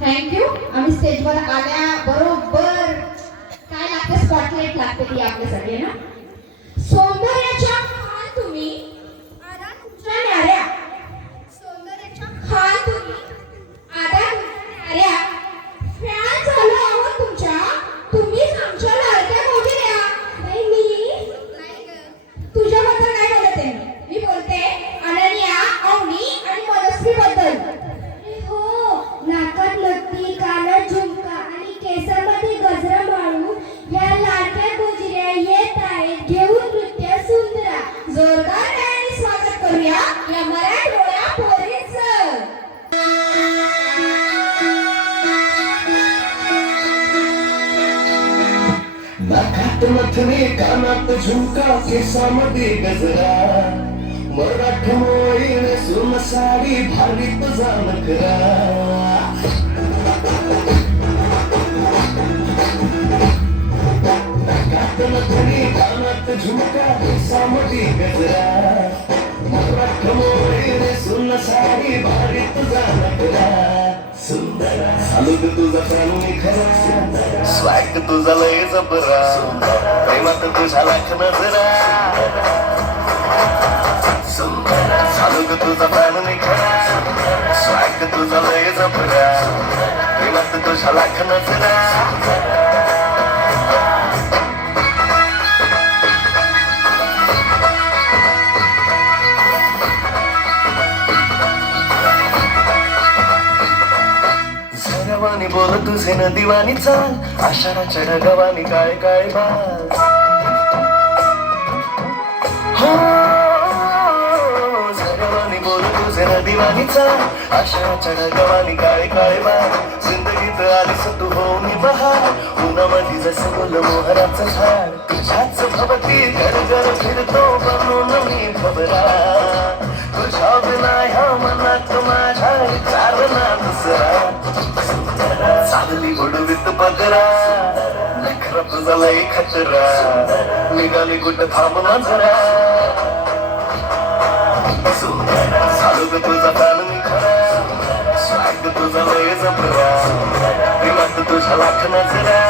Thank you. आम्ही स्टेजवर आल्या बरोबर काय लागतं, स्पॉटलाइट लागते ती आपल्यासाठी ना. सौंदर्याच्या खान तुम्ही आधा तुमच्या न्याऱ्या, सौंदर्याच्या खान तुम्ही आधा तुमच्या न्याऱ्या, फॅन झालो आहोत तुमच्या, तुम्हीच आमच्या लाडक्या मोठ्या. नाही मी तुझ्याबद्दल काय बोलते, मी बोलते अनन्या, अवनी आणि मनस्वी बद्दल. हो, नाकात नत्ती, कानात झुमका आणि केसामध्ये गजरा माळू या लाडक्या गोजिऱ्या येत आहेत घेऊन नृत्य सुंदरा. जोरदार टाळ्यांनी स्वागत करूया या मराठमोळ्या पोरीचं. नाकात नथनी, कानात झुमका, केसामध्ये गजरा, मराठमोळी नेसून साडी भारी तुझा नखरा. नाकात नथनी, कानात झुमका, केसामध्ये गजरा, मराठमोळी नेसून साडी भारी तुझा नखरा. सुंदरा सालूक तुझा प्राण निखरा, स्वॅग तुझा लय जबरा, प्रेमात तुझा लाख नजरा. सुंदरा सालूक तुझा प्राण निखरा, स्वॅग तुझा लय जबरा, प्रेमात तुझा लाख नजरा. झरवानी बोल तुझे नदीवानी चाल, आषाढाच्या ढगावानी काळे काळे बाल. हो, झरवानी बोल तुझे नदीवानी चाल, आषाढाच्या ढगावानी काळे काळे बाल. जिंदगीत आलीस तू होऊन बहार, उन्हामध्ये जसं बोल मोहराचं झाड. तुझ्याच भवती घर फिरतो बनून मी खबरा, तुझ्या विना ह्या मनात माझ्या चालना दुसरा. चालली उडवीत पदरा, नखरा तुझा लई खतरा, निघाली कुठ थांबना जरा. सुंदरा चालू ग तुझा प्राण निखरा, स्वॅग तुझा लय जबरा, प्रेमात तुझ्या लाख नजरा.